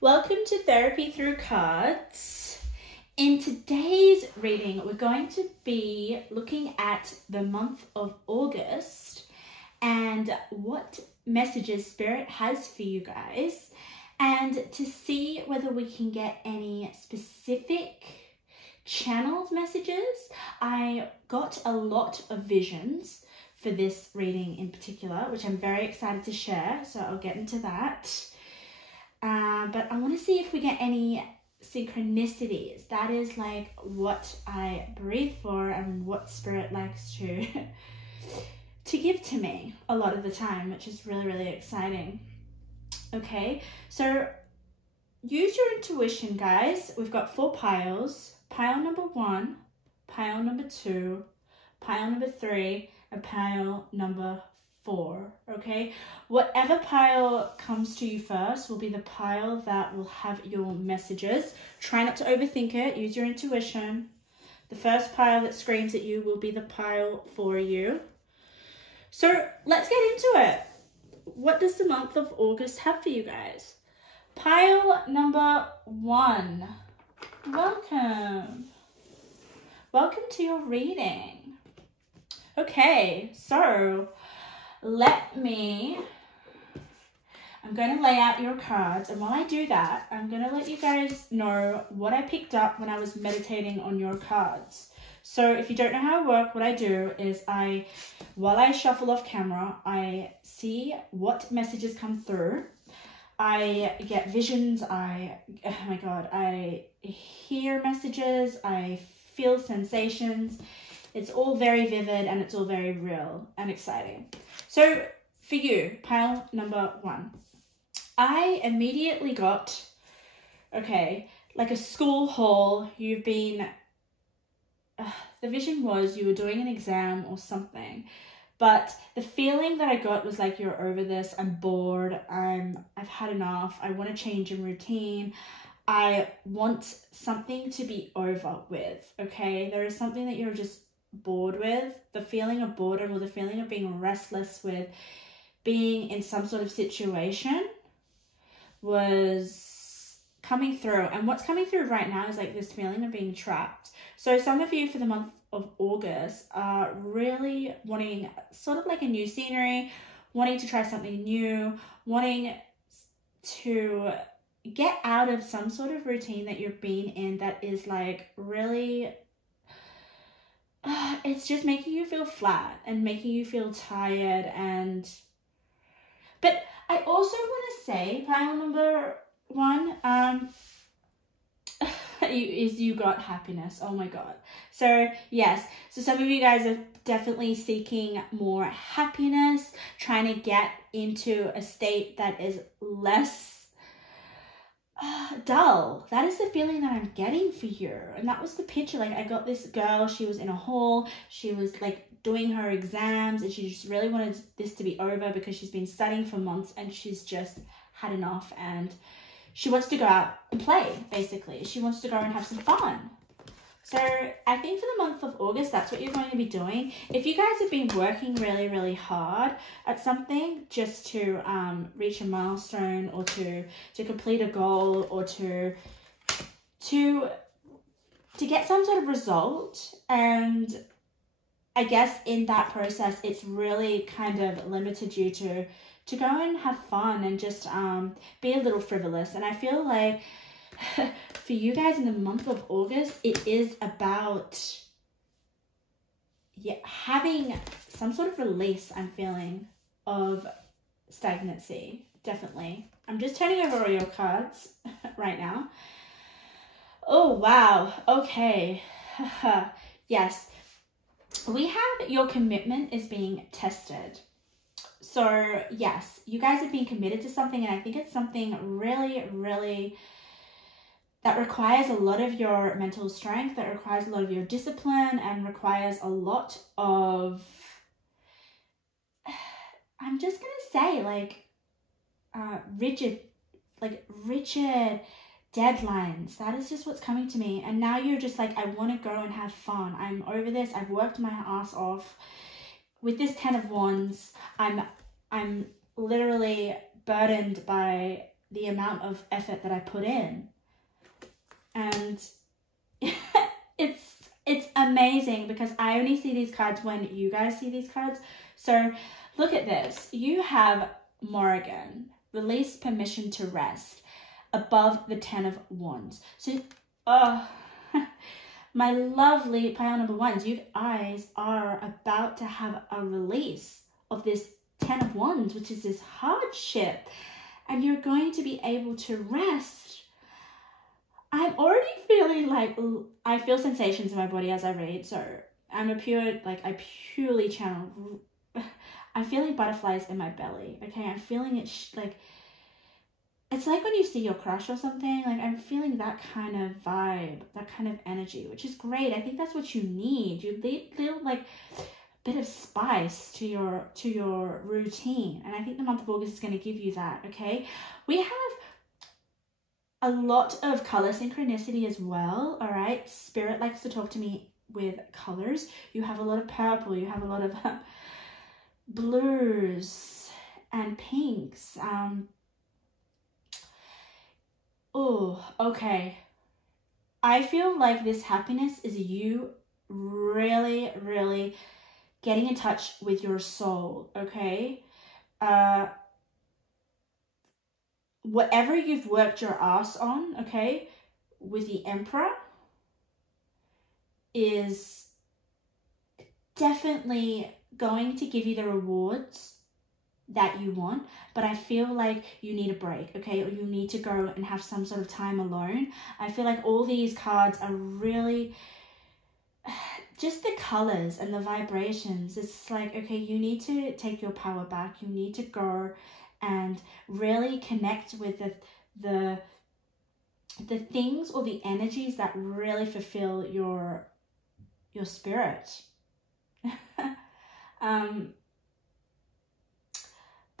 Welcome to Therapy Through Cards. In today's reading, we're going to be looking at the month of August and what messages Spirit has for you guys, and to see whether we can get any specific channeled messages. I got a lot of visions for this reading in particular, which I'm very excited to share, so I'll get into that. But I want to see if we get any synchronicities. That is like what I breathe for and what Spirit likes to give to me a lot of the time, which is really, really exciting. Okay, so use your intuition, guys. We've got 4 piles. Pile number 1, pile number 2, pile number 3, and pile number 4. Okay, whatever pile comes to you first will be the pile that will have your messages. Try not to overthink it. Use your intuition. The first pile that screams at you will be the pile for you. So let's get into it. What does the month of August have for you guys? Pile number 1. Welcome to your reading. Okay, so I'm going to lay out your cards, and while I do that, I'm going to let you guys know what I picked up when I was meditating on your cards. So if you don't know how I work, what I do is while I shuffle off camera, I see what messages come through. I get visions, I hear messages, I feel sensations. It's all very vivid and it's all very real and exciting. So for you, pile number 1, I immediately got, like a school hall. You've been, the vision was you were doing an exam or something. But the feeling that I got was like, you're over this, I'm bored, I've had enough, I want to change in routine, I want something to be over with, okay? There is something that you're just bored with. The feeling of boredom or the feeling of being restless with being in some sort of situation was coming through. And what's coming through right now is like this feeling of being trapped. So some of you for the month of August are really wanting sort of like a new scenery, wanting to try something new, wanting to get out of some sort of routine that you've been in that is like really, it's just making you feel flat and making you feel tired. But I also want to say, pile number 1, you got happiness. Oh my god. So yes, so some of you guys are definitely seeking more happiness, trying to get into a state that is less dull. That is the feeling that I'm getting for you. And that was the picture. Like, I got this girl, she was in a hall, she was like doing her exams, and she just really wanted this to be over because she's been studying for months and she's just had enough, and she wants to go out and play, basically. She wants to go and have some fun. So I think for the month of August, that's what you're going to be doing. If you guys have been working really, really hard at something just to reach a milestone or to complete a goal or to get some sort of result, and I guess in that process, it's really kind of limited you to go and have fun and just be a little frivolous. And I feel like for you guys in the month of August, it is about having some sort of release, I'm feeling, of stagnancy. Definitely. I'm just turning over all your cards right now. Oh, wow. Okay. Yes. We have your commitment is being tested. So yes, you guys have been committed to something, and I think it's something really, really that requires a lot of your mental strength, that requires a lot of your discipline, and requires a lot of, I'm just going to say, like, rigid deadlines. That is just what's coming to me. And now you're just like, I want to go and have fun. I'm over this. I've worked my ass off. With this 10 of Wands, I'm literally burdened by the amount of effort that I put in. And it's amazing because I only see these cards when you guys see these cards. So look at this. You have Morrigan, release, permission to rest, above the 10 of Wands. So, my lovely pile number ones, you guys are about to have a release of this 10 of Wands, which is this hardship, and you're going to be able to rest. I'm already feeling like, I feel sensations in my body as I read, so I purely channel. I'm feeling butterflies in my belly, okay? I'm feeling it it's like when you see your crush or something, like I'm feeling that kind of vibe, that kind of energy, which is great. I think that's what you need. You need like a bit of spice to your routine, and I think the month of August is going to give you that, okay? We have a lot of color synchronicity as well, all right? Spirit likes to talk to me with colors. You have a lot of purple, you have a lot of blues and pinks. Oh, okay. I feel like this happiness is you really, really getting in touch with your soul, okay? Whatever you've worked your ass on, okay, with the Emperor is definitely going to give you the rewards that you want, but I feel like you need a break, okay, or you need to go and have some sort of time alone. I feel like all these cards are really just the colors and the vibrations. It's like, okay, you need to take your power back. You need to go and really connect with the things or the energies that really fulfill your spirit.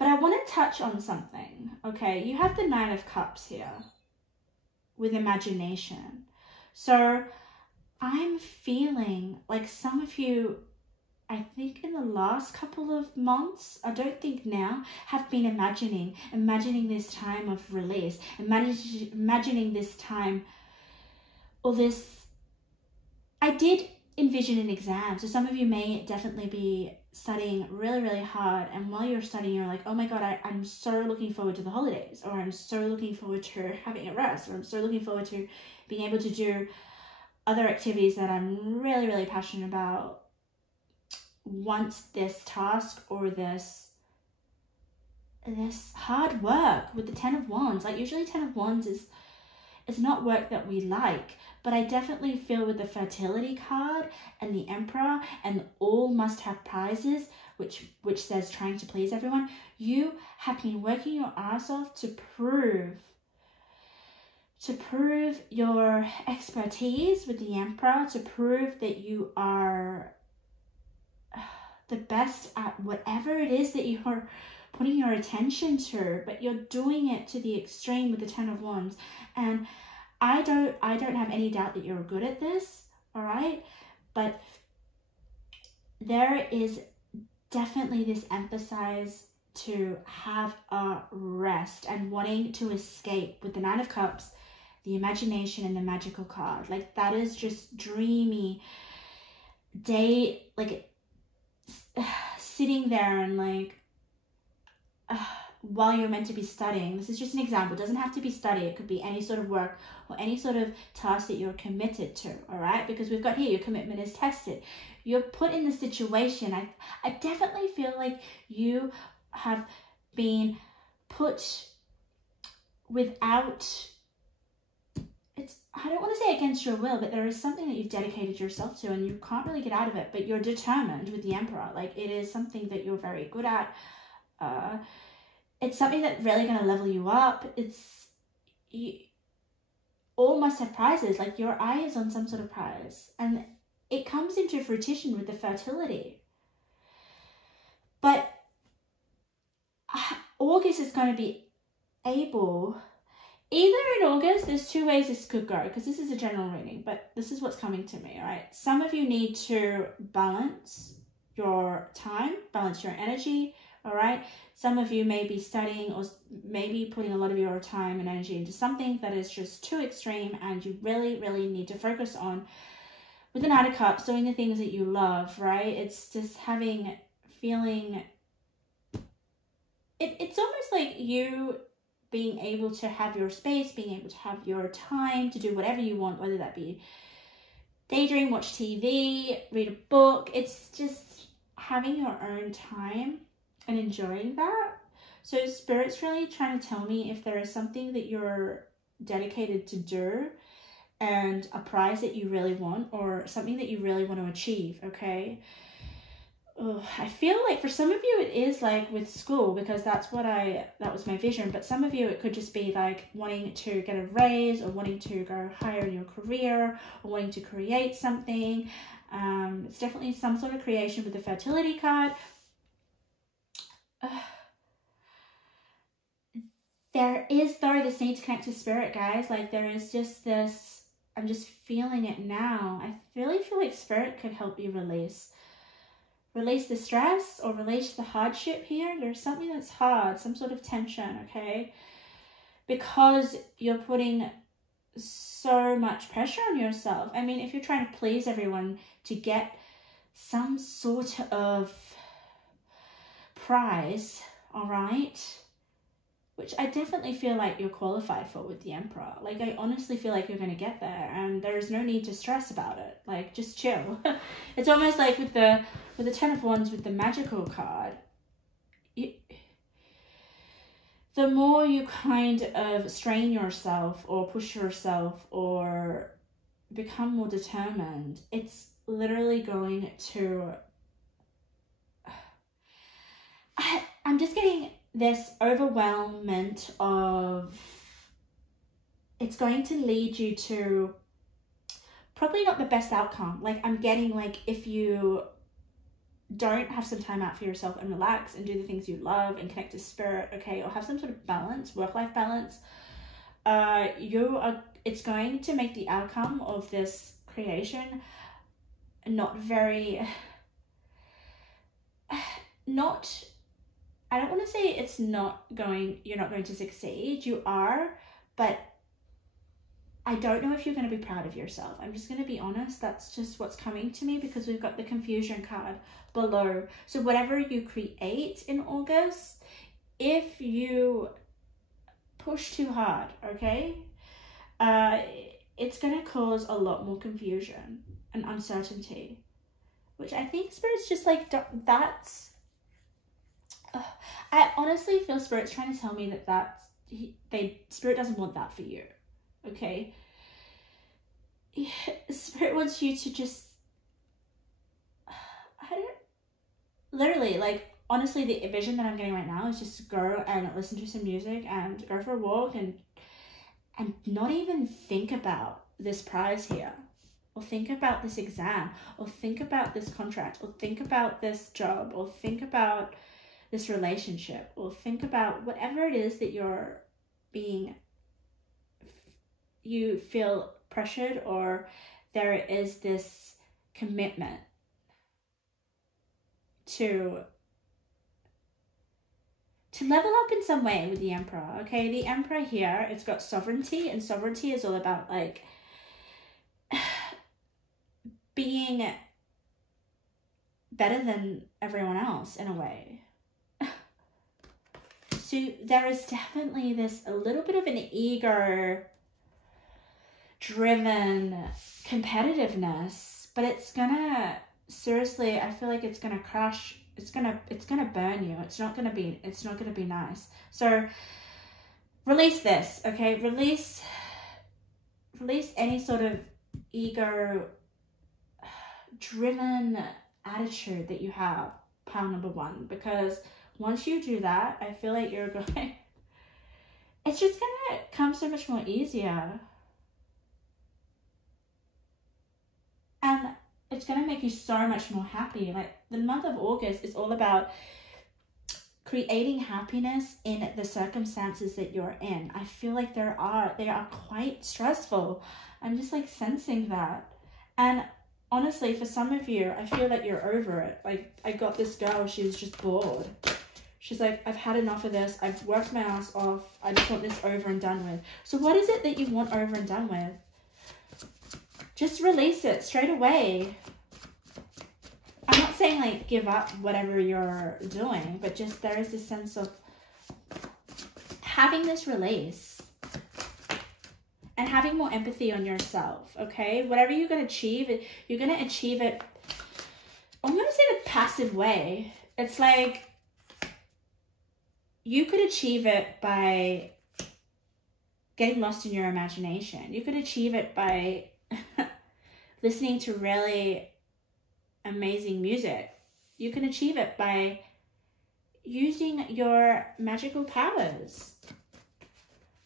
But I want to touch on something, okay? You have the Nine of Cups here with imagination. So I'm feeling like some of you, I think in the last couple of months, I don't think now, have been imagining this time of release, imagining this time, or this, I did envision an exam. So some of you may definitely be studying really, really hard, and while you're studying, you're like, oh my God, I'm so looking forward to the holidays, or I'm so looking forward to having a rest, or I'm so looking forward to being able to do other activities that I'm really, really passionate about once this task or this hard work with the 10 of Wands, like usually 10 of Wands is not work that we like, but I definitely feel with the fertility card and the Emperor and all must have prizes, which says trying to please everyone, you have been working your ass off to prove your expertise with the Emperor, to prove that you are the best at whatever it is that you're putting your attention to, but you're doing it to the extreme with the 10 of Wands. And I don't have any doubt that you're good at this, all right? But there is definitely this emphasis to have a rest and wanting to escape with the Nine of Cups, the imagination and the magical card. Like that is just dreamy day, like sitting there and like while you're meant to be studying. This is just an example. It doesn't have to be study. It could be any sort of work or any sort of task that you're committed to, all right? Because we've got here, your commitment is tested. You're put in the situation. I definitely feel like you have been put without, I don't want to say against your will, but there is something that you've dedicated yourself to and you can't really get out of it, but you're determined with the Emperor. Like it is something that you're very good at. It's something that's really going to level you up. All must have prizes. Like your eye is on some sort of prize, and it comes into fruition with the fertility. But August is going to be able, either in August, there's two ways this could go, because this is a general reading, but this is what's coming to me, all right? Some of you need to balance your time, balance your energy, all right? Some of you may be studying or maybe putting a lot of your time and energy into something that is just too extreme and you really, really need to focus on. With the Knight of Cups, doing the things that you love, right? It's just feeling, it's almost like you being able to have your space, being able to have your time to do whatever you want, whether that be daydream, watch TV, read a book. It's just having your own time and enjoying that. So Spirit's really trying to tell me if there is something that you're dedicated to do and a prize that you really want or something that you really want to achieve, okay? I feel like for some of you it is like with school, because that was my vision, but some of you it could just be like wanting to get a raise or wanting to go higher in your career or wanting to create something. It's definitely some sort of creation with the fertility card. There is though this need to connect to Spirit, guys. Like there is just this, I'm just feeling it now. I really feel like Spirit could help you release the stress or release the hardship here. There's something that's hard, some sort of tension, okay? Because you're putting so much pressure on yourself. I mean, if you're trying to please everyone to get some sort of prize, all right? Which I definitely feel like you're qualified for with the Emperor. Like, I honestly feel like you're going to get there and there's no need to stress about it. Like, just chill. It's almost like with the Ten of Wands, with the magical card, the more you kind of strain yourself or push yourself or become more determined, it's literally going to... I'm just getting this overwhelmment of, it's going to lead you to probably not the best outcome. Like I'm getting like, if you don't have some time out for yourself and relax and do the things you love and connect to Spirit, okay, or have some sort of balance, work-life balance, it's going to make the outcome of this creation not very, I don't want to say you're not going to succeed. You are, but I don't know if you're going to be proud of yourself. I'm just going to be honest. That's just what's coming to me because we've got the confusion card below. So whatever you create in August, if you push too hard, okay, it's going to cause a lot more confusion and uncertainty, which I think Spirit's just like, that's... I honestly feel Spirit's trying to tell me that Spirit doesn't want that for you, okay? Spirit wants you to just, literally, like, honestly, the vision that I'm getting right now is just go and listen to some music and go for a walk and not even think about this prize here, or think about this exam, or think about this contract, or think about this job, or think about this relationship, or think about whatever it is that you feel pressured, or there is this commitment to level up in some way with the Emperor, okay? The Emperor here, it's got sovereignty, and sovereignty is all about like being better than everyone else in a way. So there is definitely a little bit of an ego-driven competitiveness, but it's gonna, seriously, I feel like it's gonna crash. It's gonna burn you. It's not gonna be nice. So release this, okay? Release any sort of ego-driven attitude that you have, pile number one, because once you do that, I feel like you're going, it's just gonna come so much more easier. And it's gonna make you so much more happy. Like the month of August is all about creating happiness in the circumstances that you're in. I feel like they are quite stressful. I'm just like sensing that. And honestly, for some of you, I feel like you're over it. Like I got this girl, she was just bored. She's like, I've had enough of this. I've worked my ass off. I just want this over and done with. So what is it that you want over and done with? Just release it straight away. I'm not saying like give up whatever you're doing, but just there is this sense of having this release and having more empathy on yourself, okay? Whatever you're going to achieve, you're going to achieve it, I'm going to say the passive way. It's like you could achieve it by getting lost in your imagination. You could achieve it by listening to really amazing music. You can achieve it by using your magical powers.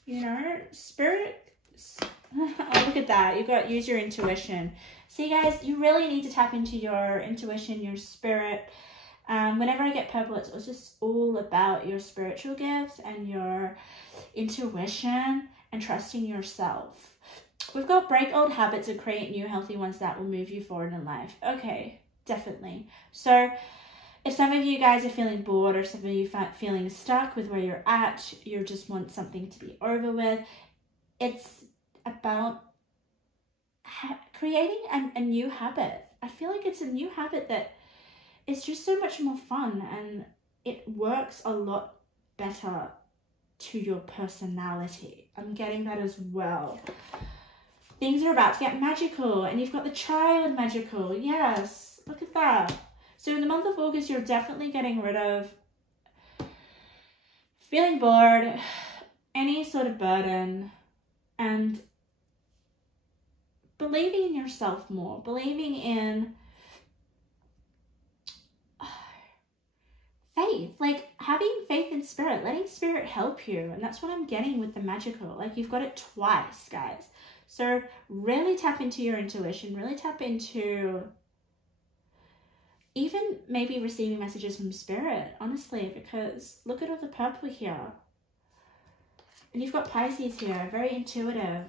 You know, spirit. Oh, look at that. You got use your intuition. See, guys, you really need to tap into your intuition, your spirit. Whenever I get purple, it's just all about your spiritual gifts and your intuition and trusting yourself. We've got break old habits and create new healthy ones that will move you forward in life. Okay, definitely. So if some of you guys are feeling bored or some of you feeling stuck with where you're at, you just want something to be over with, it's about creating a new habit. I feel like it's a new habit that it's just so much more fun and it works a lot better to your personality. I'm getting that as well. Things are about to get magical and you've got the child magical. Yes, look at that. So in the month of August, you're definitely getting rid of feeling bored, any sort of burden, and believing in yourself more, believing in faith, like having faith in spirit, letting spirit help you. And that's what I'm getting with the magical. Like you've got it twice, guys. So really tap into your intuition, really tap into even maybe receiving messages from spirit, honestly, because look at all the purple here. And you've got Pisces here, very intuitive.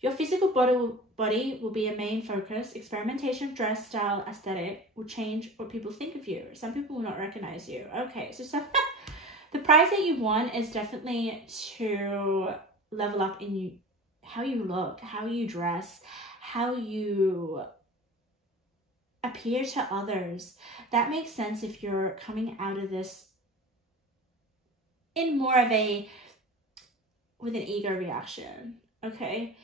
Your physical body will be a main focus. Experimentation of dress, style, aesthetic will change what people think of you. Some people will not recognize you. Okay, so the prize that you want is definitely to level up in how you look, how you dress, how you appear to others. That makes sense if you're coming out of this in more of with an ego reaction, okay?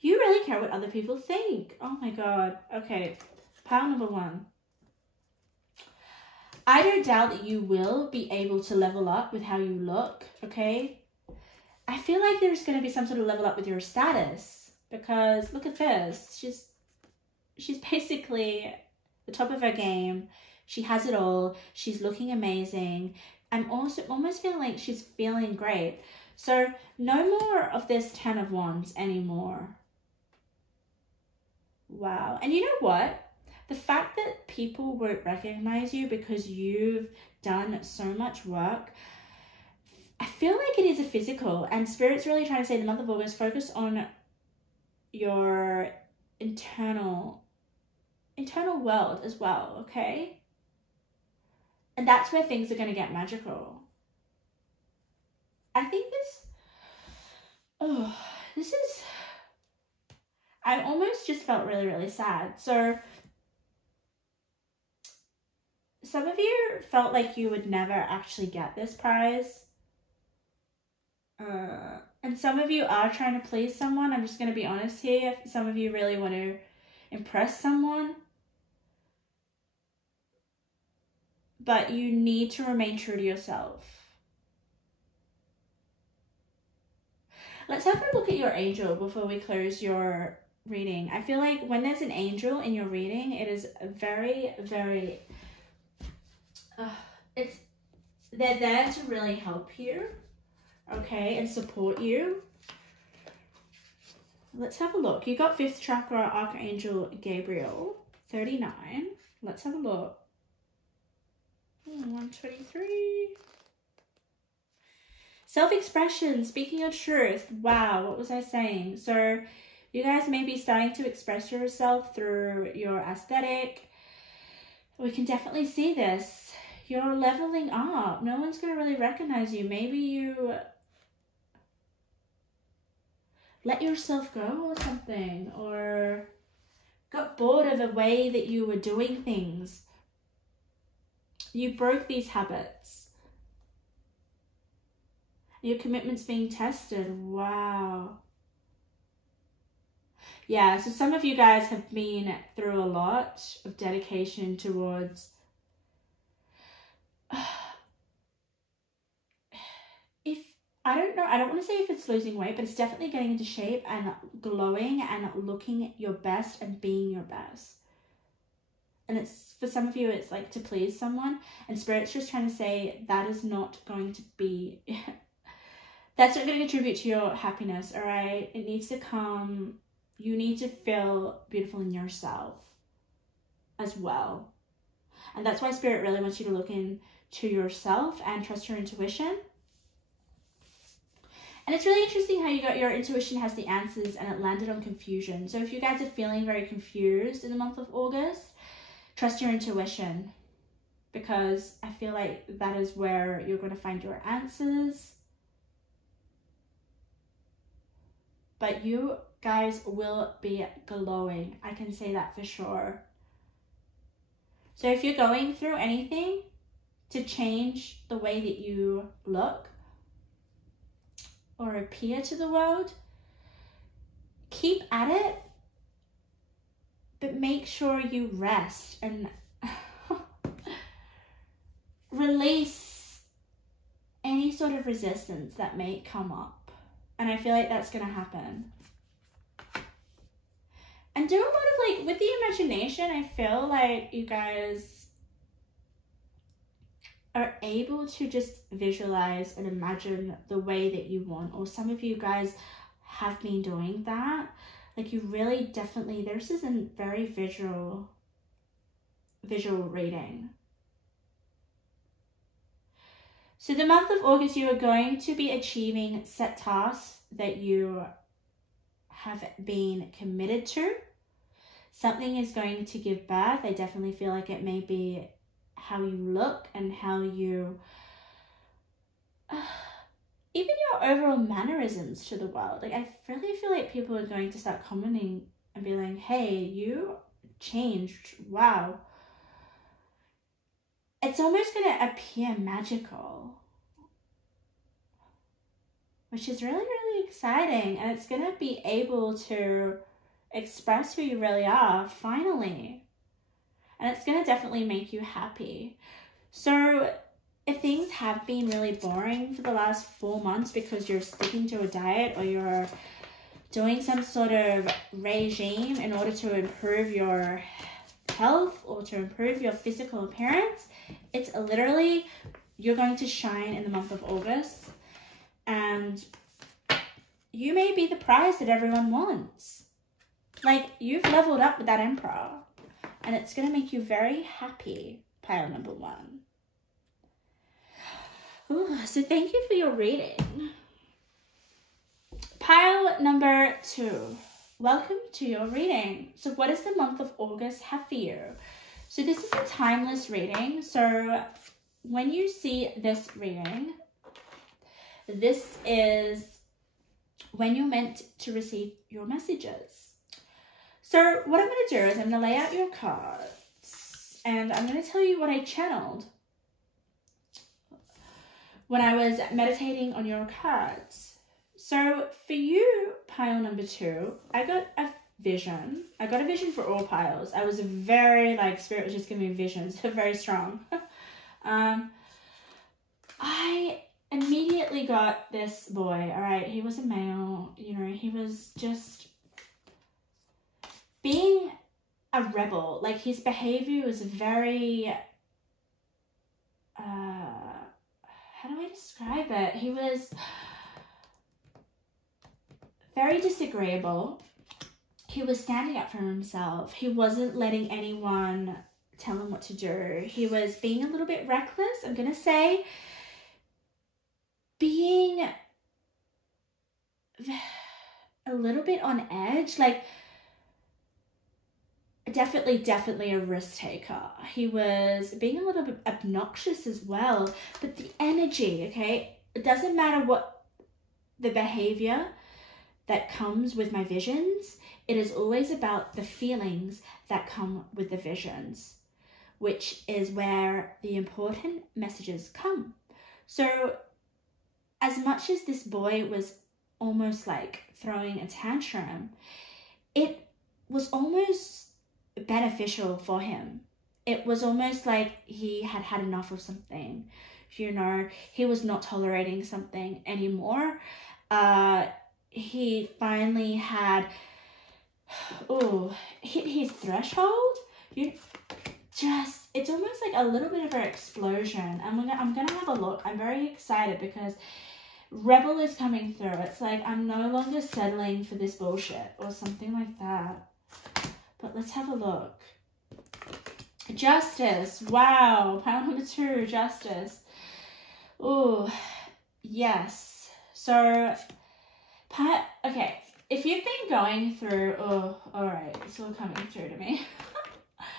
You really care what other people think. Oh my God. Okay, pile number 1. I don't doubt that you will be able to level up with how you look, okay? I feel like there's going to be some sort of level up with your status because look at this. She's basically the top of her game. She has it all. She's looking amazing. I'm also almost feeling like she's feeling great. So no more of this 10 of Wands anymore. Wow. And you know what? The fact that people won't recognize you because you've done so much work, I feel like it is a physical, and Spirit's really trying to say the month of August, focus on your internal world as well, okay? And that's where things are going to get magical. I think this is, I almost just felt really, really sad. So some of you felt like you would never actually get this prize. And some of you are trying to please someone. I'm just going to be honest here. Some of you really want to impress someone. But you need to remain true to yourself. Let's have a look at your angel before we close your reading. I feel like when there's an angel in your reading, it is very, very... they're there to really help you, okay, and support you. Let's have a look. You got 5th chakra, Archangel Gabriel, 39. Let's have a look. 123. Self-expression, speaking your truth. Wow, what was I saying? So you guys may be starting to express yourself through your aesthetic. we can definitely see this. You're leveling up. No one's going to really recognize you. Maybe you let yourself go or something, or got bored of the way that you were doing things. You broke these habits. Your commitment's being tested. Wow. Yeah, so some of you guys have been through a lot of dedication towards I don't want to say if it's losing weight, but it's definitely getting into shape and glowing and looking your best and being your best. And it's, for some of you, it's like to please someone, and Spirit's just trying to say that is not going to be, that's not going to contribute to your happiness, all right? It needs to come, you need to feel beautiful in yourself as well. And that's why Spirit really wants you to look into yourself and trust your intuition. And it's really interesting how you got your intuition has the answers and it landed on confusion. So if you guys are feeling very confused in the month of August, trust your intuition, because I feel like that is where you're going to find your answers. But you guys will be glowing. I can say that for sure. So if you're going through anything to change the way that you look or appear to the world, keep at it, but make sure you rest and release any sort of resistance that may come up. And I feel like that's going to happen. And do a lot of, like, with the imagination, I feel like you guys are able to just visualize and imagine the way that you want. Or some of you guys have been doing that. Like, you really definitely, this is a very visual reading. So the month of August, you are going to be achieving set tasks that you have been committed to. Something is going to give birth. I definitely feel like it may be how you look and how you, even your overall mannerisms to the world. Like, I really feel like people are going to start commenting and be like, hey, you changed. Wow. It's almost going to appear magical, which is really, really exciting. And it's going to be able to express who you really are, finally. And it's going to definitely make you happy. So if things have been really boring for the last 4 months because you're sticking to a diet or you're doing some sort of regime in order to improve your health or to improve your physical appearance, it's literally, you're going to shine in the month of August, and you may be the prize that everyone wants. Like, you've leveled up with that Emperor, and it's going to make you very happy, pile number 1. Ooh, so thank you for your reading. Pile number 2. Welcome to your reading. So what does the month of August have for you? So this is a timeless reading. So when you see this reading, this is when you're meant to receive your messages. So what I'm going to do is I'm going to lay out your cards and I'm going to tell you what I channeled when I was meditating on your cards. So for you, pile number 2, I got a vision. I got a vision for all piles. I was very, like, Spirit was just giving me visions, very strong. I immediately got this boy, all right? He was a male, you know, he was just being a rebel. Like, his behavior was very, how do I describe it? He was very disagreeable. He was standing up for himself. He wasn't letting anyone tell him what to do. He was being a little bit reckless, I'm going to say. Being a little bit on edge. Like, definitely a risk taker. He was being a little bit obnoxious as well, but the energy, okay, it doesn't matter what the behavior that comes with my visions, it is always about the feelings that come with the visions, which is where the important messages come. So as much as this boy was almost like throwing a tantrum, it was almost beneficial for him. It was almost like he had had enough of something. You know, he was not tolerating something anymore. He finally had hit his threshold. It's almost like a little bit of an explosion. I'm gonna have a look. I'm very excited because Rebel is coming through. It's like I'm no longer settling for this bullshit or something like that. But let's have a look. Justice. Wow. Pile number 2, justice. Oh, yes. So, okay. If you've been going through, all right, it's all coming through to me.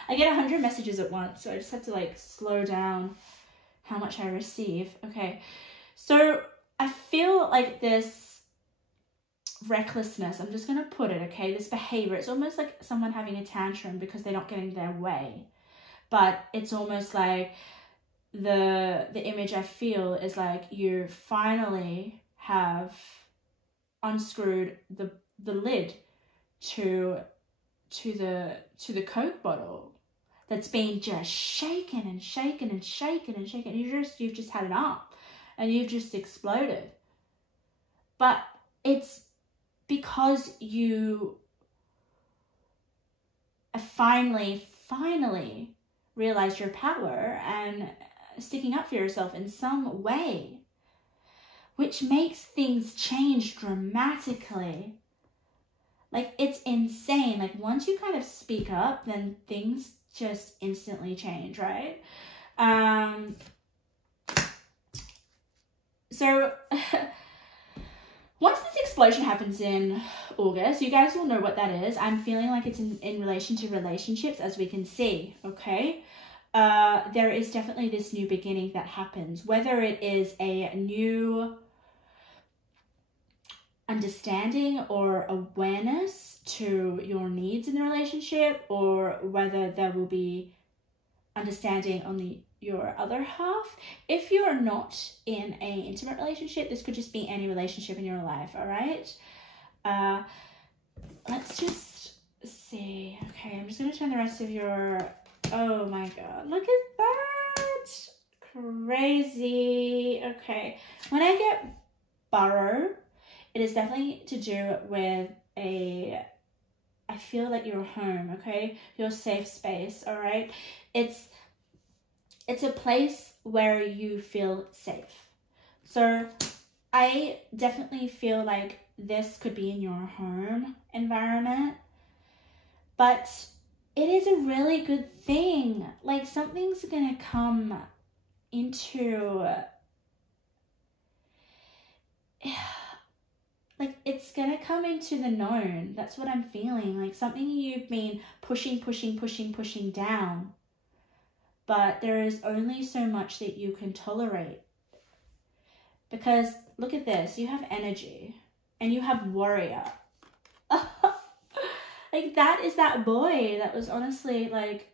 I get 100 messages at once, so I just have to like slow down how much I receive. Okay. So I feel like this recklessness, I'm just going to put it, okay, this behavior, it's almost like someone having a tantrum because they're not getting their way, but it's almost like the image I feel is like you finally have unscrewed the lid to the Coke bottle that's been just shaken and shaken and shaken and shaken. You've just had enough and you've just exploded. But it's because you finally realized your power and sticking up for yourself in some way, which makes things change dramatically. Like, it's insane. Like, once you kind of speak up, then things just instantly change, right? So once this explosion happens in August, you guys will know what that is. I'm feeling like it's in relation to relationships, as we can see, okay? There is definitely this new beginning that happens, whether it is a new understanding or awareness to your needs in the relationship, or whether there will be understanding on your other half. If you're not in an intimate relationship, this could just be any relationship in your life, all right? Let's just see. Okay, I'm just going to turn the rest of your... Oh my god, look at that! Crazy. Okay, when I get burrow, it is definitely to do with I feel like your home, okay? Your safe space, all right? It's a place where you feel safe. So I definitely feel like this could be in your home environment, but it is a really good thing. Like, something's gonna come into... like, it's gonna come into the known. That's what I'm feeling. Like, something you've been pushing down. But there is only so much that you can tolerate. Because, look at this. You have energy. And you have warrior. Like, that is that boy that was honestly, like,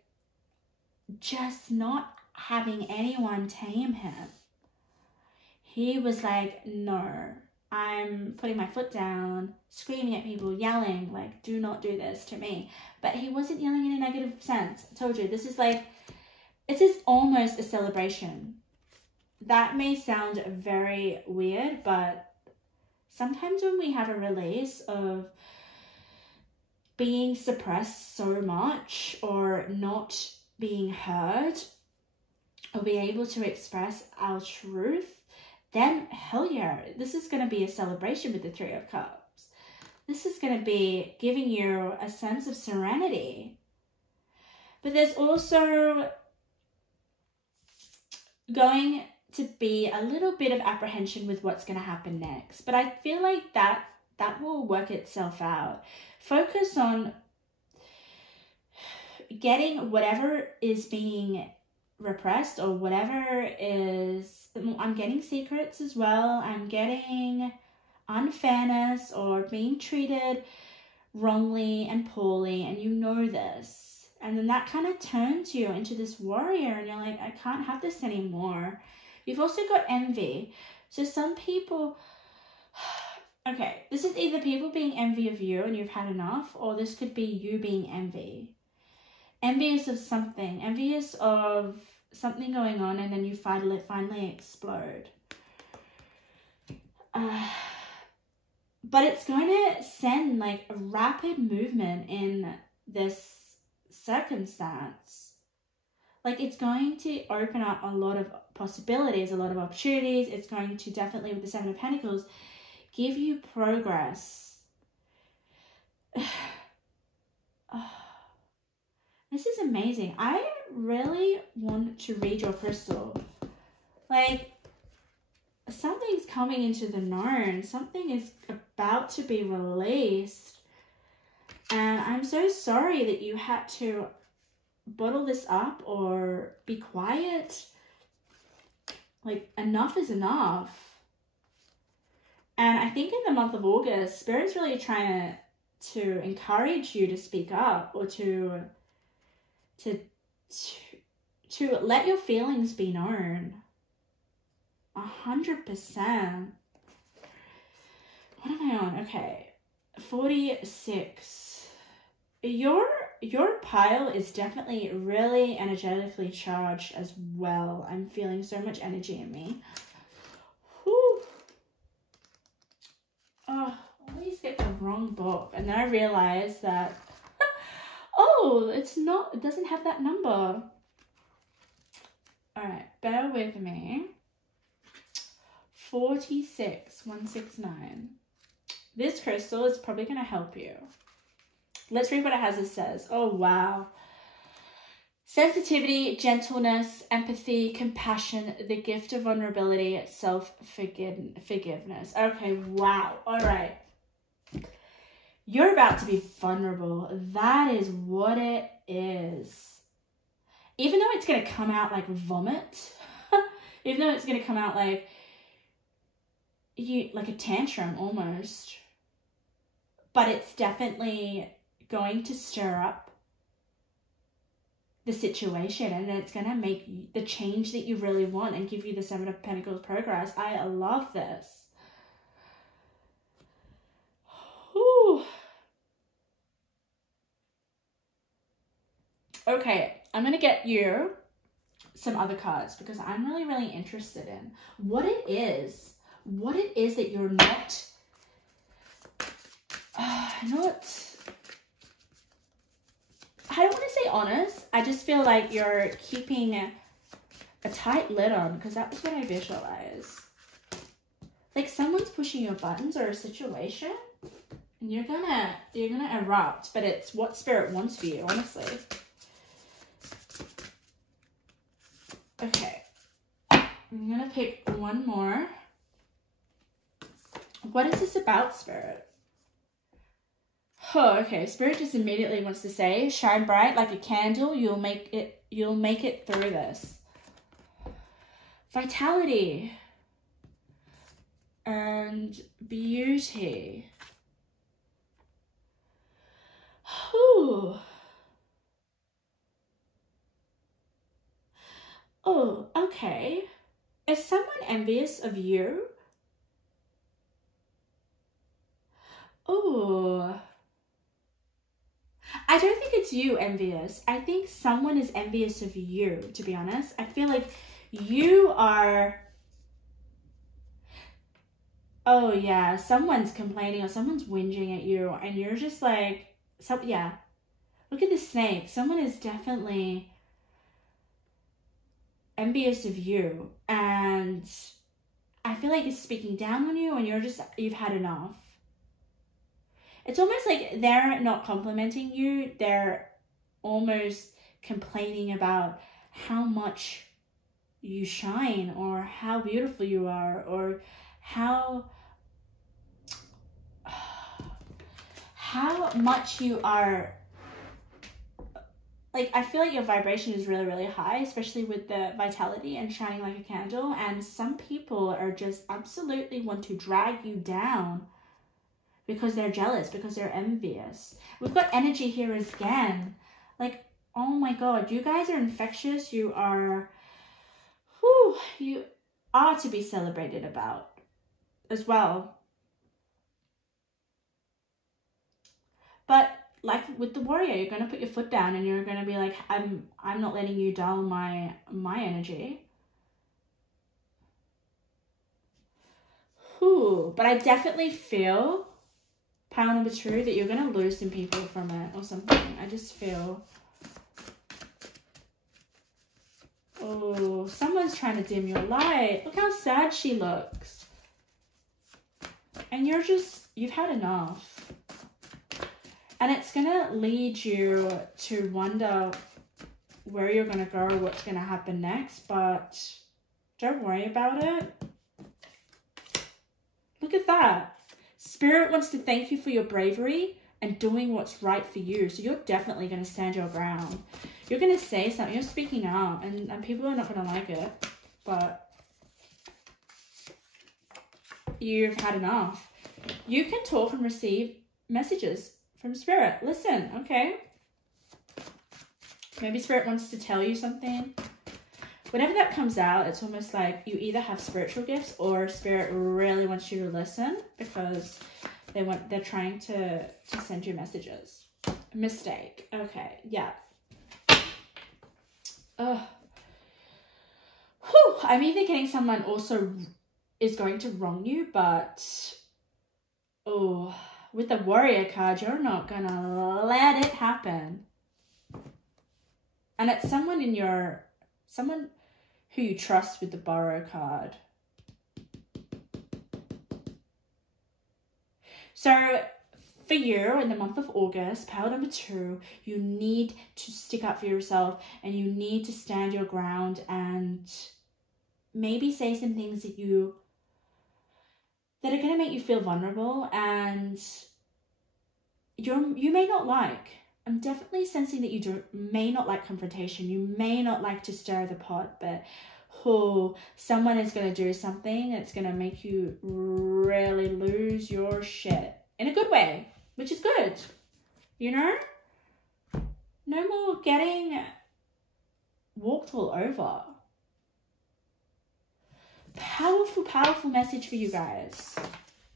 just not having anyone tame him. He was like, no. I'm putting my foot down, screaming at people, yelling, like, do not do this to me. But he wasn't yelling in a negative sense. I told you, this is like, it is almost a celebration. That may sound very weird, but sometimes when we have a release of being suppressed so much or not being heard or being able to express our truth, then hell yeah, this is going to be a celebration with the 3 of Cups. This is going to be giving you a sense of serenity. But there's also going to be a little bit of apprehension with what's going to happen next. But I feel like that will work itself out. Focus on getting whatever is being repressed or whatever is, I'm getting secrets as well. I'm getting unfairness or being treated wrongly and poorly, and you know this. And then that kind of turns you into this warrior, and you're like, I can't have this anymore. You've also got envy. So some people, okay, this is either people being envy of you and you've had enough, or this could be you being envious of something, envious of something going on, and then you finally explode. But it's going to send like a rapid movement in this circumstance. Like, it's going to open up a lot of possibilities, a lot of opportunities. It's going to definitely, with the Seven of Pentacles, give you progress. This is amazing. I really want to read your crystal. Like, something's coming into the known. Something is about to be released. And I'm so sorry that you had to bottle this up or be quiet. Like, enough is enough. And I think in the month of August, Spirit's really trying to encourage you to speak up, or to let your feelings be known. 100%. What am I on? Okay. 46. Your pile is definitely really energetically charged as well. I'm feeling so much energy in me. Whew. Oh, I always get the wrong book. And then I realized that, oh, it doesn't have that number. Alright, bear with me. 46169. This crystal is probably going to help you. Let's read what it has. It says, oh wow. Sensitivity, gentleness, empathy, compassion, the gift of vulnerability, self-forgiveness. Okay, wow. All right. You're about to be vulnerable. That is what it is. Even though it's going to come out like vomit, even though it's going to come out like a tantrum almost, but it's definitely going to stir up the situation, and it's going to make the change that you really want and give you the Seven of Pentacles progress. I love this. Whew. Okay, I'm going to get you some other cards because I'm really, really interested in what it is that you're not I don't want to say honest. I just feel like you're keeping a tight lid on, because that was what I visualize. Like someone's pushing your buttons or a situation, and you're gonna erupt, but it's what Spirit wants for you, honestly. Okay. I'm gonna pick one more. What is this about, Spirit? Oh, okay. Spirit just immediately wants to say, shine bright like a candle. You'll make it through this. Vitality and beauty. Whew. Oh, okay. Is someone envious of you? Oh. I don't think it's you envious. I think someone is envious of you, to be honest. I feel like you are... Oh, yeah. Someone's complaining or someone's whinging at you, and you're just like... yeah. Look at this snake. Someone is definitely envious of you, and I feel like it's speaking down on you, and you've had enough. It's almost like they're not complimenting you. They're almost complaining about how much you shine, or how beautiful you are, or how much you are like, I feel like your vibration is really, really high, especially with the vitality and shining like a candle. And some people are just absolutely want to drag you down because they're jealous, because they're envious. We've got energy here again. Like, oh my God, you guys are infectious. You are, you are to be celebrated about as well. But like with the warrior, you're going to put your foot down and you're going to be like, I'm not letting you dull my energy. But I definitely feel, pile number 2, that you're going to lose some people from it or something. I just feel, oh, someone's trying to dim your light. Look how sad she looks. And you've had enough. And it's going to lead you to wonder where you're going to go, what's going to happen next. But don't worry about it. Look at that. Spirit wants to thank you for your bravery and doing what's right for you. So you're definitely going to stand your ground. You're going to say something. You're speaking out. And people are not going to like it. But you've had enough. You can talk and receive messages from Spirit. Listen, okay? Maybe Spirit wants to tell you something. Whenever that comes out, it's almost like you either have spiritual gifts or Spirit really wants you to listen because they're trying to send you messages. Mistake. Okay, yeah. I'm either getting someone also is going to wrong you, but with the warrior card, you're not gonna let it happen. And it's someone who you trust with the borrow card. So for you in the month of August, pile number 2, you need to stick up for yourself and you need to stand your ground and maybe say some things that are going to make you feel vulnerable and you may not like. I'm definitely sensing that you may not like confrontation. You may not like to stir the pot, but someone is going to do something that's going to make you really lose your shit in a good way, which is good. You know? No more getting walked all over. Powerful, powerful message for you guys.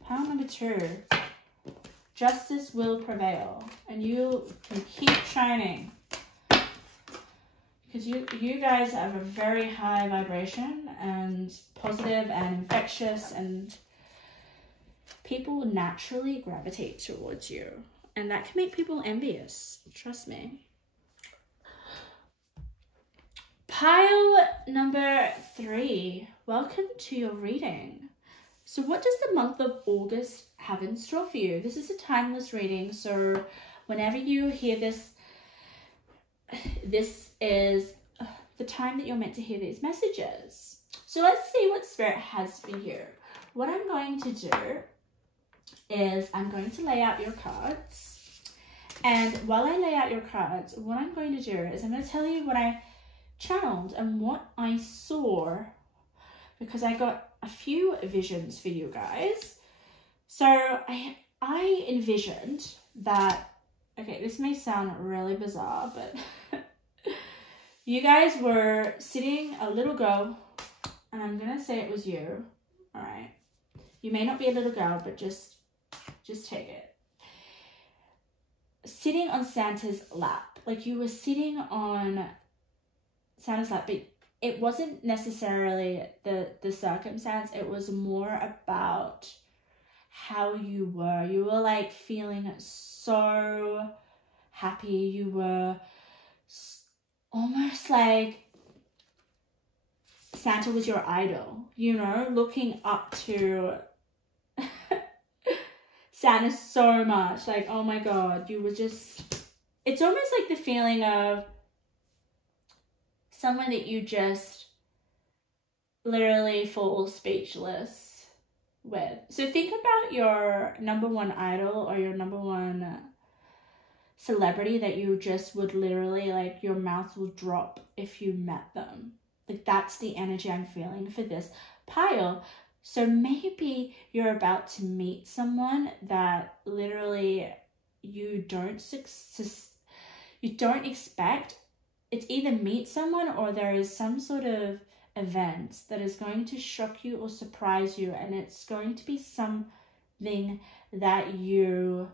Pile number 2. Justice will prevail. And you can keep shining. Because you guys have a very high vibration and positive and infectious, and people naturally gravitate towards you. And that can make people envious. Trust me. Pile number 3. Welcome to your reading. So what does the month of August have in store for you? This is a timeless reading. So whenever you hear this, this is the time that you're meant to hear these messages. So let's see what Spirit has for you. What I'm going to do is I'm going to lay out your cards. And while I lay out your cards, what I'm going to do is I'm going to tell you what I channeled and what I saw, because I got a few visions for you guys. So I envisioned that, okay, this may sound really bizarre, but you guys were sitting, a little girl, and I'm gonna say it was you. All right, you may not be a little girl, but just take it. Sitting on Santa's lap, like you were sitting on Santa's lap, but it wasn't necessarily the circumstance. It was more about how you were. You were like feeling so happy. You were almost like Santa was your idol, you know, looking up to Santa so much. Like, oh my God, you were just, it's almost like the feeling of someone that you just literally fall speechless with. So think about your number one idol or your number one celebrity that you just would literally, like, your mouth will drop if you met them. Like, that's the energy I'm feeling for this pile. So maybe you're about to meet someone that literally you don't expect. It's either meet someone or there is some sort of event that is going to shock you or surprise you, and it's going to be something that you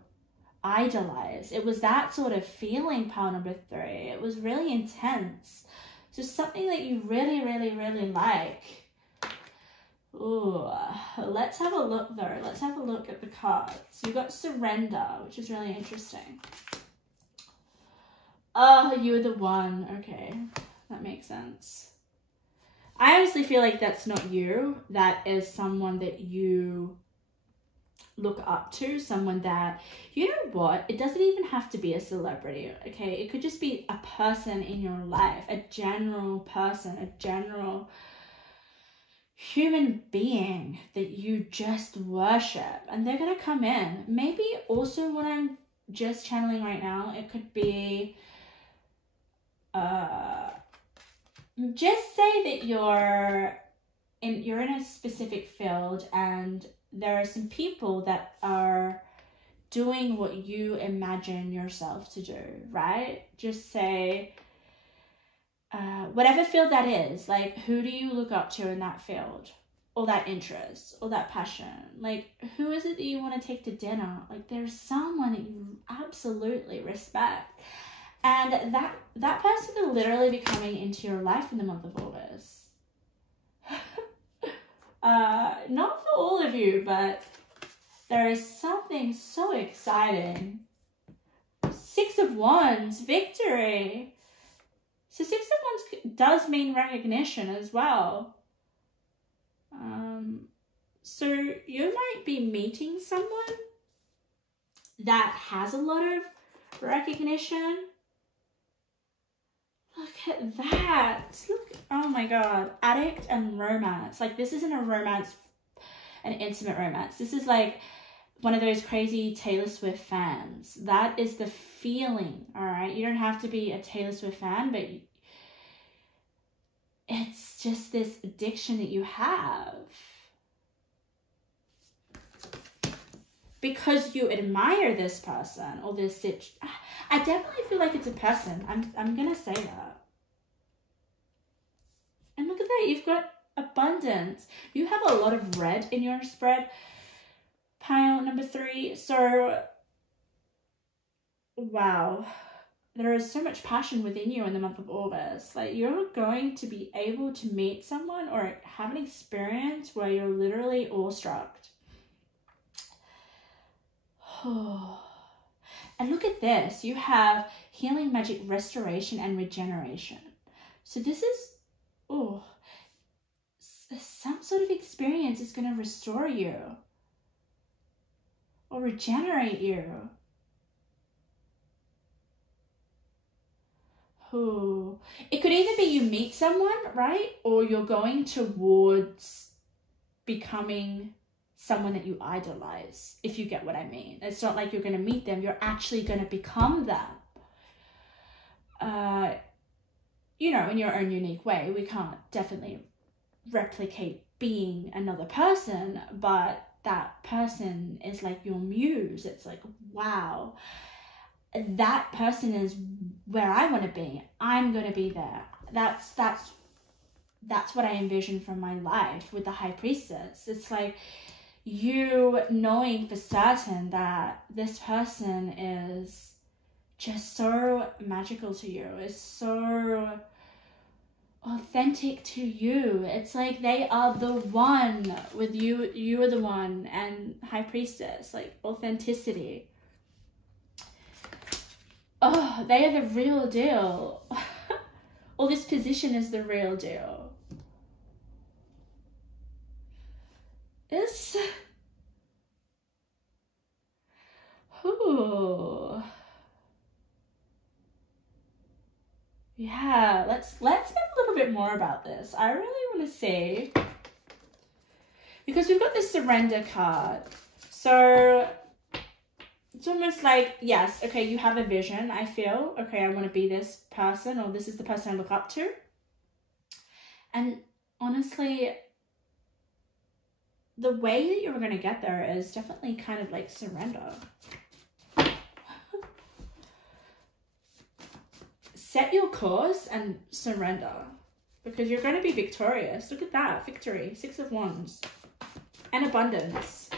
idolize. It was that sort of feeling, pile number 3. It was really intense. Just something that you really, really, really like. Ooh, let's have a look though. Let's have a look at the cards. You got surrender, which is really interesting. Oh, you were the one. Okay, that makes sense. I honestly feel like that's not you. That is someone that you look up to, someone that, you know what, it doesn't even have to be a celebrity, okay? It could just be a person in your life, a general person, a general human being that you just worship, and they're gonna come in. Maybe also what I'm just channeling right now, it could be just say that you're in a specific field and there are some people that are doing what you imagine yourself to do, right? Just say, whatever field that is, like, who do you look up to in that field, or that interest, or that passion? Like, who is it that you want to take to dinner? Like, there's someone that you absolutely respect, and that person will literally be coming into your life in the month of August. Not for all of you, but there is something so exciting. 6 of Wands, victory. So 6 of Wands does mean recognition as well. So you might be meeting someone that has a lot of recognition. Look at that. Look, oh my God. Addict and romance. Like, this isn't a romance, an intimate romance. This is like one of those crazy Taylor Swift fans. That is the feeling, all right? You don't have to be a Taylor Swift fan, but it's just this addiction that you have because you admire this person or this situation. I definitely feel like it's a person. I'm gonna say that. And look at that, you've got abundance. You have a lot of red in your spread, pile number 3. So, wow. There is so much passion within you in the month of August. Like, you're going to be able to meet someone or have an experience where you're literally awestruck. And look at this. You have healing, magic, restoration, and regeneration. So this is, some sort of experience is going to restore you or regenerate you. It could either be you meet someone, right? Or you're going towards becoming someone that you idolize, if you get what I mean. It's not like you're going to meet them. You're actually going to become them. You know, in your own unique way. We can't definitely replicate being another person, but that person is like your muse. It's like, wow. That person is where I want to be. I'm going to be there. That's what I envision for my life with the High Priestess. It's like you knowing for certain that this person is just so magical to you, is so authentic to you. It's like they are the one with you. You are the one, and High Priestess, like authenticity. Oh, they are the real deal. Or this position is the real deal. It's... Ooh. Yeah, let's get a little bit more about this. I really want to see, because we've got this surrender card. So it's almost like, yes, okay, you have a vision, I feel. Okay, I want to be this person, or this is the person I look up to. And honestly, the way that you're going to get there is definitely kind of like surrender. Set your course and surrender, because you're going to be victorious. Look at that, victory, 6 of Wands, and abundance.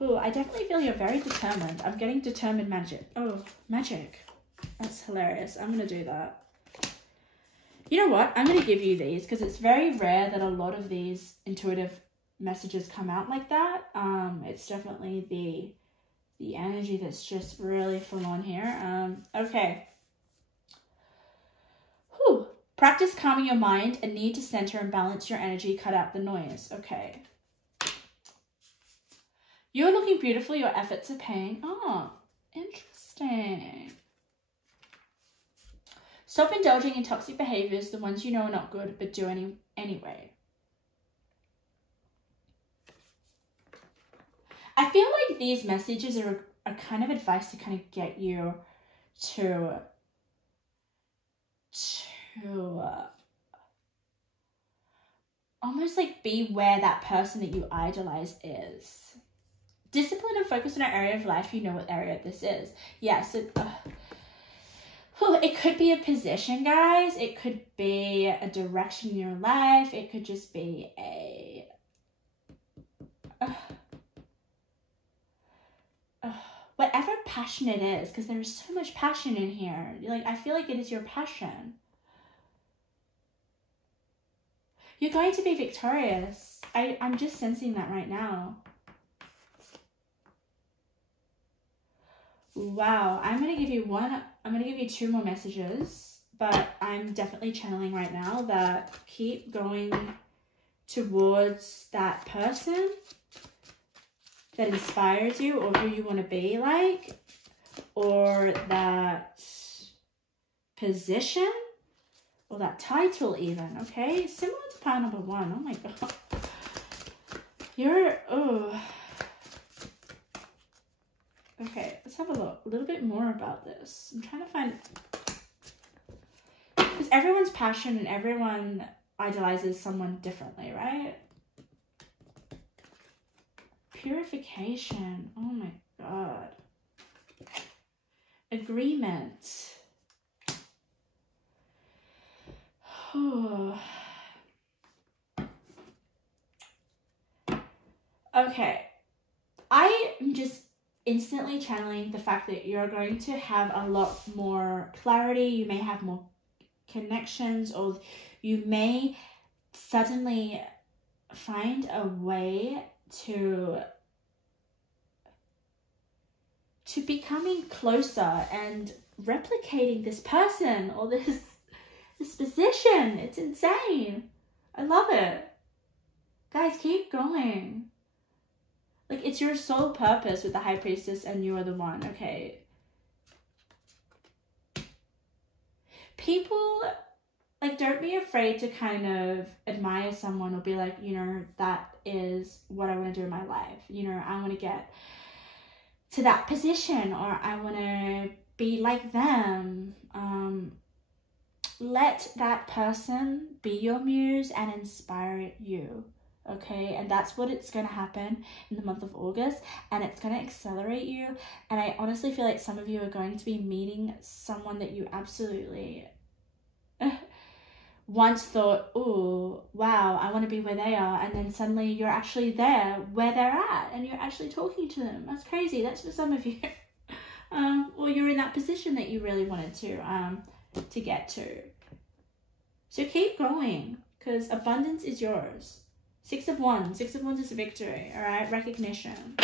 Oh, I definitely feel you're very determined. I'm getting determined magic. Oh, magic. That's hilarious. I'm going to do that. You know what? I'm going to give you these because it's very rare that a lot of these intuitive messages come out like that. It's definitely the energy that's just really full on here. Okay. Whew. Practice calming your mind and need to center and balance your energy. Cut out the noise. Okay. You're looking beautiful. Your efforts are paying. Oh, interesting. Stop indulging in toxic behaviors, the ones you know are not good, but do anyway. I feel like these messages are kind of advice to kind of get you to almost like be where that person that you idolize is. Discipline and focus on an area of life. You know what area this is. Yes. It could be a position, guys. It could be a direction in your life. It could just be whatever passion it is, because there is so much passion in here. Like, I feel like it is your passion. You're going to be victorious. I'm just sensing that right now. Wow, I'm going to give you 2 more messages, but I'm definitely channeling right now that keep going towards that person that inspires you, or who you want to be like, or that position, or that title even, okay? Similar to pile number 1. Oh my God. Okay, let's have a look a little bit more about this. I'm trying to find, because everyone's passion and everyone idolizes someone differently, right? Purification. Oh my God. Agreement. Okay. I am just instantly channeling the fact that you're going to have a lot more clarity. You may have more connections, or you may suddenly find a way to becoming closer and replicating this person or this position. It's insane. I love it. Guys, keep going. Like, it's your sole purpose with the High Priestess, and you are the one, okay? People, like, don't be afraid to kind of admire someone or be like, you know, that is what I want to do in my life. You know, I want to get to that position, or I want to be like them. Let that person be your muse and inspire you. Okay, and that's what it's going to happen in the month of August, and it's going to accelerate you. And I honestly feel like some of you are going to be meeting someone that you absolutely once thought, oh, wow, I want to be where they are, and then suddenly you're actually there where they're at, and you're actually talking to them. That's crazy. That's for some of you. Or you're in that position that you really wanted to get to. So keep going, because abundance is yours. 6 of Wands. 6 of Wands is a victory, all right? Recognition.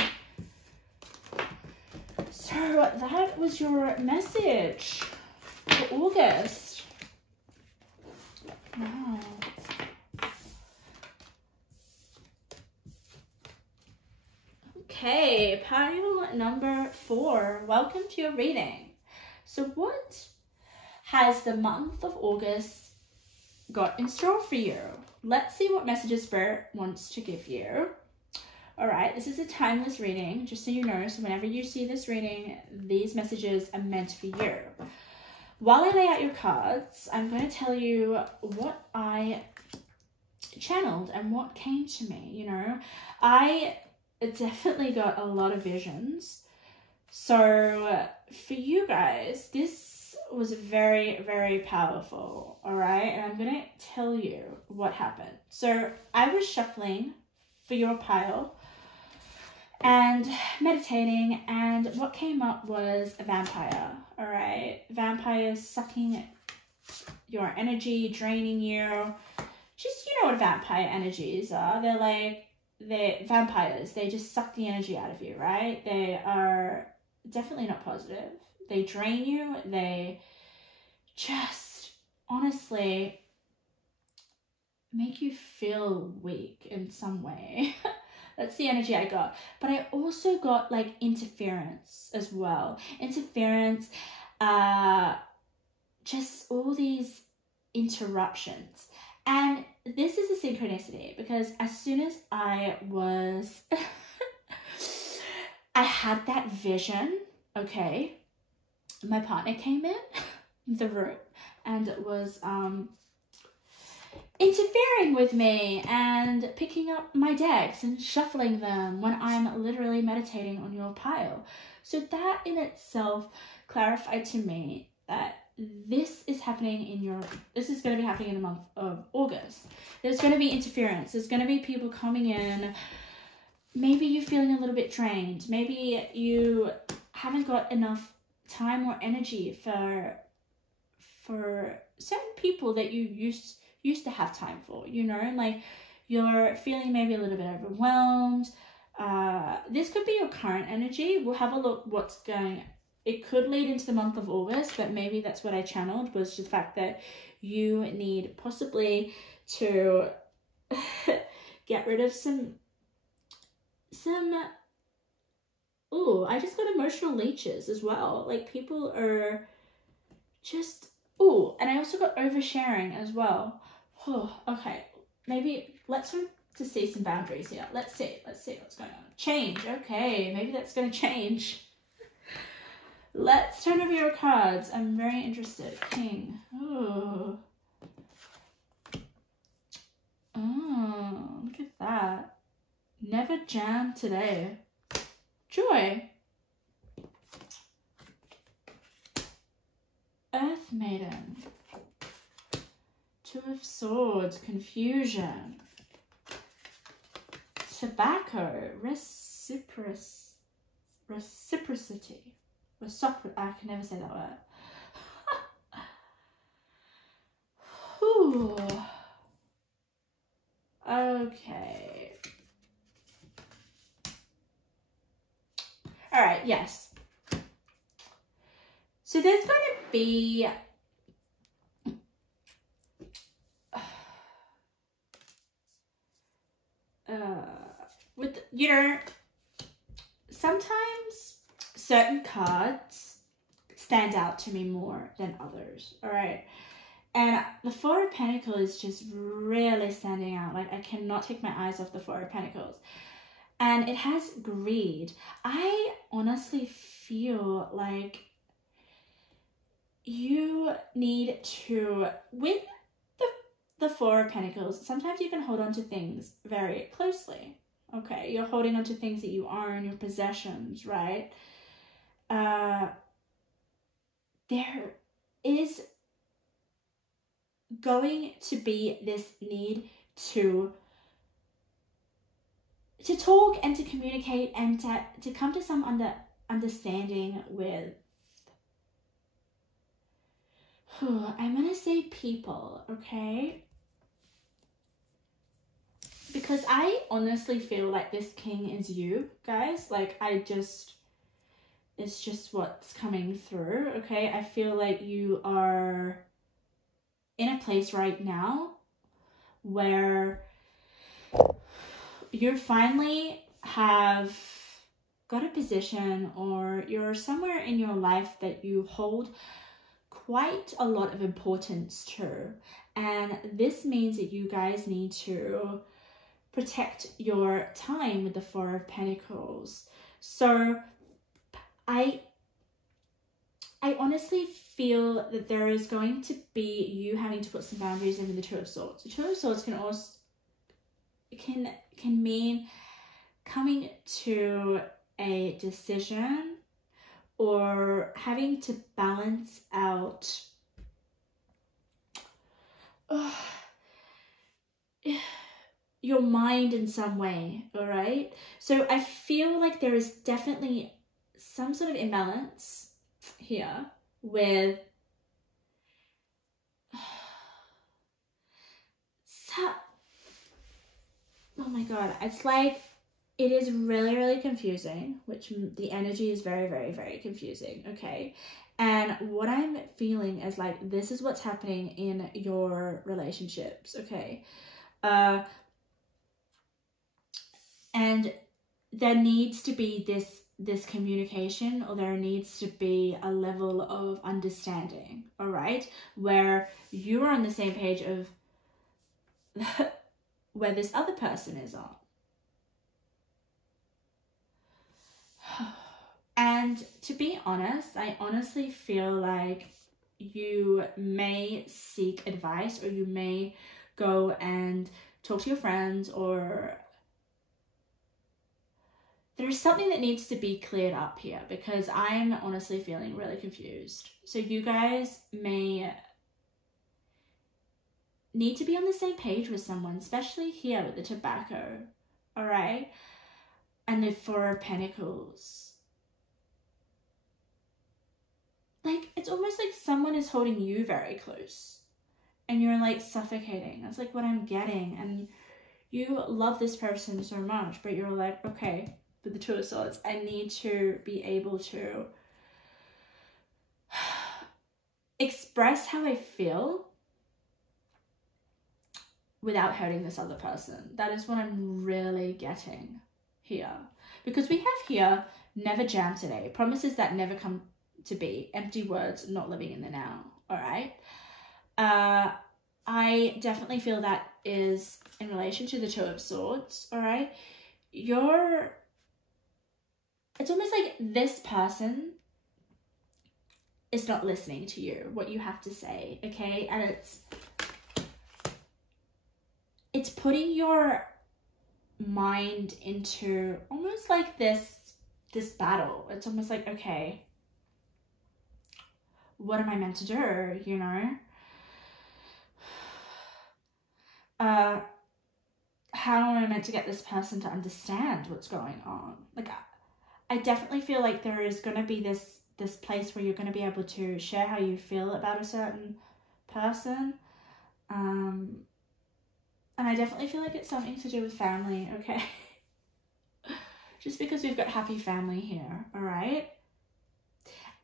So that was your message for August. Wow. Okay, pile number 4. Welcome to your reading. So what has the month of August got in store for you? Let's see what messages Spirit wants to give you All right, this is a timeless reading, just so you know. So whenever you see this reading, these messages are meant for you. While I lay out your cards, I'm going to tell you what I channeled and what came to me. You know, I definitely got a lot of visions. So for you guys, this was very, very powerful. All right, and I'm going to tell you what happened. So I was shuffling for your pile and meditating, and what came up was a vampire. All right, vampires sucking your energy, draining you. Just, you know what vampire energies are. They're vampires. They just suck the energy out of you, right? They are definitely not positive. They drain you. They just honestly make you feel weak in some way. That's the energy I got. But I also got like interference as well. Interference, just all these interruptions. And this is a synchronicity because as soon as I was, I had that vision, okay, my partner came in the room and was interfering with me and picking up my decks and shuffling them when I'm literally meditating on your pile. So that in itself clarified to me that this is happening this is going to be happening in the month of August. There's going to be interference. There's going to be people coming in. Maybe you're feeling a little bit drained. Maybe you haven't got enough time or energy for certain people that you used to have time for, you know, like you're feeling maybe a little bit overwhelmed. This could be your current energy. We'll have a look what's going. It could lead into the month of August, but maybe that's what I channeled, was just the fact that you need possibly to get rid of some, I just got emotional leeches as well. Like people are just, and I also got oversharing as well. Okay, maybe let's hope to see some boundaries here. Let's see what's going on. Change, okay, maybe that's going to change. Let's turn over your cards. I'm very interested. King. Oh, look at that. Never jam today. Joy. Earth Maiden. Two of Swords. Confusion. Tobacco. Reciprocity. I can never say that word. Whew. Okay. All right, yes. So there's going to be with, you know, sometimes certain cards stand out to me more than others, all right? And the Four of Pentacles is just really standing out. Like, I cannot take my eyes off the Four of Pentacles. And it has greed. I honestly feel like you need to, with the Four of Pentacles, sometimes you can hold on to things very closely, okay? You're holding on to things that you own, your possessions, right? There is going to be this need to talk and to communicate and to come to some understanding with, I'm going to say people, okay? Because I honestly feel like this king is you, guys. Like, it's just what's coming through, okay? I feel like you are in a place right now where you finally have got a position, or you're somewhere in your life that you hold quite a lot of importance to. And this means that you guys need to protect your time with the Four of Pentacles. So I honestly feel that there is going to be you having to put some boundaries in with the Two of Swords. The Two of Swords can also can mean coming to a decision or having to balance out your mind in some way, all right? So I feel like there is definitely some sort of imbalance here with oh my god, it's like it is really, really confusing, which the energy is very, very, very confusing, okay? And what I'm feeling is like this is what's happening in your relationships, okay? And there needs to be this communication, or there needs to be a level of understanding, all right? Where you're on the same page of where this other person is on. And to be honest, I honestly feel like you may seek advice, or you may go and talk to your friends, or there's something that needs to be cleared up here, because I'm honestly feeling really confused. So you guys may need to be on the same page with someone, especially here with the tobacco, all right? And the Four of Pentacles. Like, it's almost like someone is holding you very close and you're like suffocating. That's like what I'm getting. And you love this person so much, but you're like, okay, with the Two of Swords, I need to be able to express how I feel without hurting this other person. That is what I'm really getting here. Because we have here, never jam today. Promises that never come to be. Empty words, not living in the now. All right? I definitely feel that is in relation to the Two of Swords. All right? It's almost like this person is not listening to you, what you have to say, okay? And it's putting your mind into almost like this battle. It's almost like, okay, what am I meant to do, you know? How am I meant to get this person to understand what's going on? Like, I definitely feel like there is going to be this place where you're going to be able to share how you feel about a certain person. And I definitely feel like it's something to do with family, okay? Just because we've got happy family here, all right?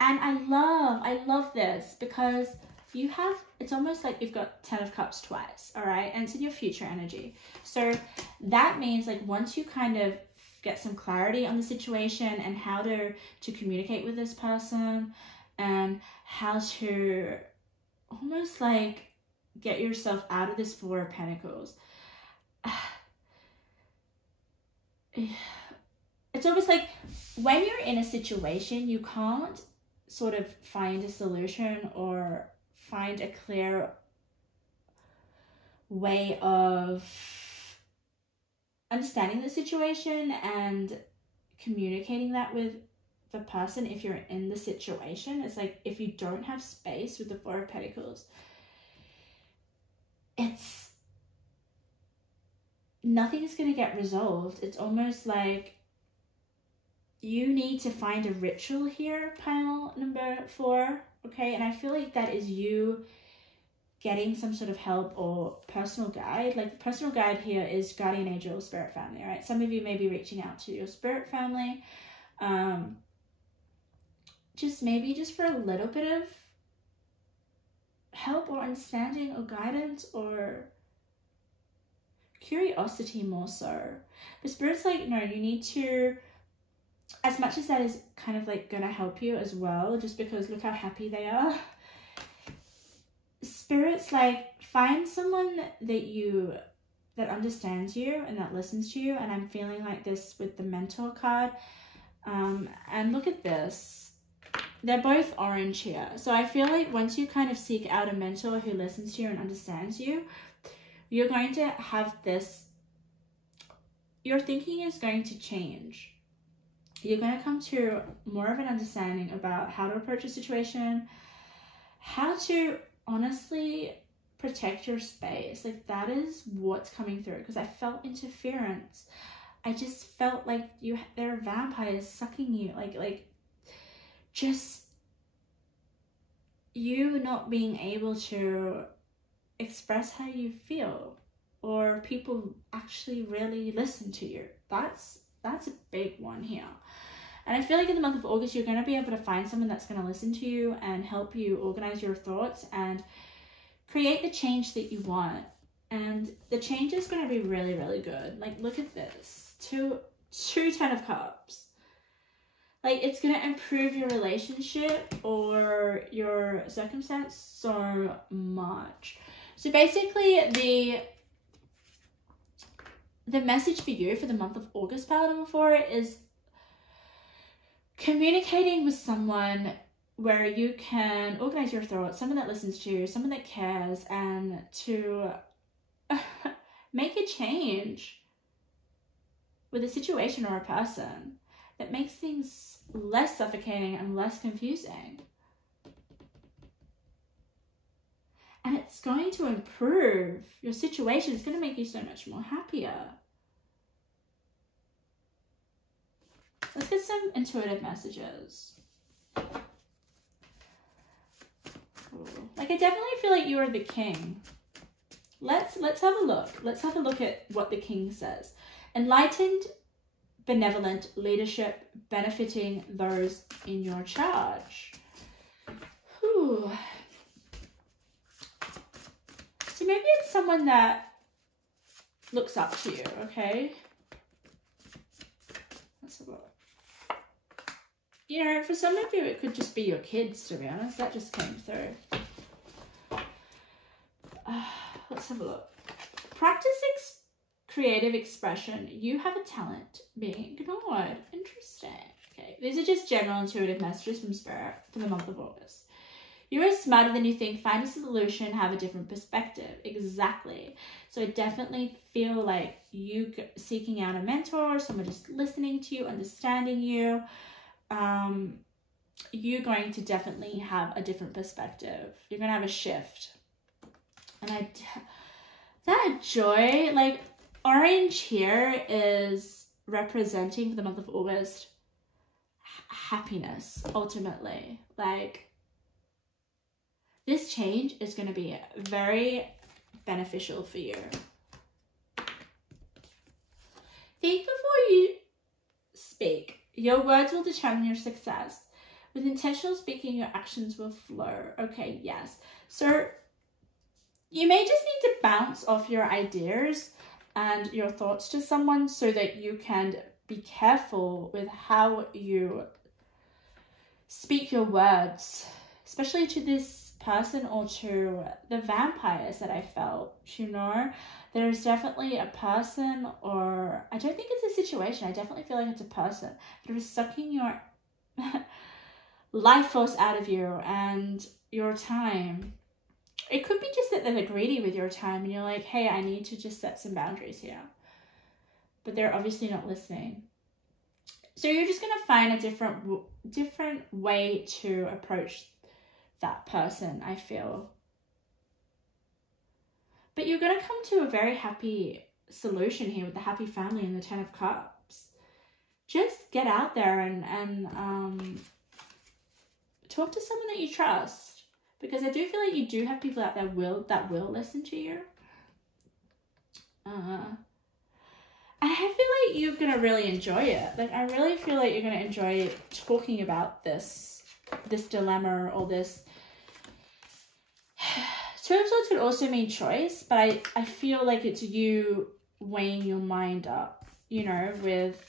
And I love this because you have, it's almost like you've got 10 of Cups twice, all right? And it's in your future energy. So that means like once you kind of get some clarity on the situation and how to communicate with this person and how to almost like get yourself out of this Four of Pentacles. It's almost like when you're in a situation, you can't sort of find a solution or find a clear way of understanding the situation and communicating that with the person if you're in the situation. It's like if you don't have space with the Four of Pentacles, nothing is going to get resolved. It's almost like you need to find a ritual here, pile number 4, okay? And I feel like that is you getting some sort of help or personal guide. Like the personal guide here is guardian angel, spirit family, right? Some of you may be reaching out to your spirit family. Just for a little bit of help or understanding or guidance or curiosity more so. But Spirit's like, no, you need to, as much as that is kind of like gonna help you as well, just because look how happy they are. Spirit's like, find someone that you that understands you and that listens to you. And I'm feeling like this with the mentor card. And look at this. They're both orange here. So I feel like once you kind of seek out a mentor who listens to you and understands you, you're going to have this, your thinking is going to change. You're going to come to more of an understanding about how to approach a situation, how to honestly protect your space. Like, that is what's coming through, because I felt interference. I just felt like there are vampires sucking you, like just you not being able to express how you feel, or people actually really listen to you. That's a big one here. And I feel like in the month of August, you're going to be able to find someone that's going to listen to you and help you organize your thoughts and create the change that you want. And the change is going to be really, really good. Like, look at this. Two 10 of Cups. Like, it's going to improve your relationship or your circumstance so much. So basically, the message for you for the month of August, pile number 4, is communicating with someone where you can organize your thoughts, someone that listens to you, someone that cares, and to make a change with a situation or a person that makes things less suffocating and less confusing. And it's going to improve your situation. It's going to make you so much more happier. Let's get some intuitive messages. Like, I definitely feel like you are the king. Let's have a look. Let's have a look at what the king says. Enlightened, benevolent leadership benefiting those in your charge. Whew. So maybe it's someone that looks up to you, okay? Let's have a look. You know, for some of you, it could just be your kids, to be honest. That just came through. Let's have a look. Practice creative expression. You have a talent being ignored. Interesting. Okay, these are just general intuitive messages from Spirit for the month of August. You are smarter than you think. Find a solution. Have a different perspective. Exactly. So I definitely feel like you seeking out a mentor, someone just listening to you, understanding you. You're going to definitely have a different perspective. You're going to have a shift. And that joy, like, orange here is representing for the month of August happiness, ultimately. Like, this change is going to be very beneficial for you. Think before you speak. Your words will determine your success. With intentional speaking, your actions will flow. Okay, yes. So you may just need to bounce off your ideas and your thoughts to someone so that you can be careful with how you speak your words, especially to this person or to the vampires that I felt, you know. There's definitely a person, or I don't think it's a situation, I definitely feel like it's a person that is sucking your life force out of you and your time. It could be just that they're greedy with your time and you're like, hey, I need to just set some boundaries here. But they're obviously not listening. So you're just going to find a different way to approach that person, I feel. But you're going to come to a very happy solution here with the happy family and the 10 of Cups. Just get out there and talk to someone that you trust. Because I do feel like you do have people out there that will listen to you. And I feel like you're going to really enjoy it. Like, I really feel like you're going to enjoy talking about this dilemma or this. Two of Swords could also mean choice, but I feel like it's you weighing your mind up, you know, with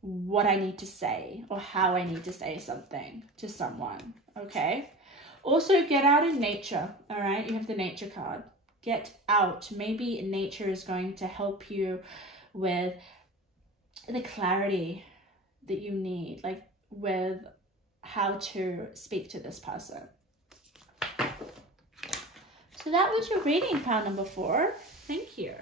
what I need to say or how I need to say something to someone, okay? Also, get out in nature, all right? You have the nature card. Get out. Maybe nature is going to help you with the clarity that you need, like with how to speak to this person. So that was your reading, pile number 4. Thank you.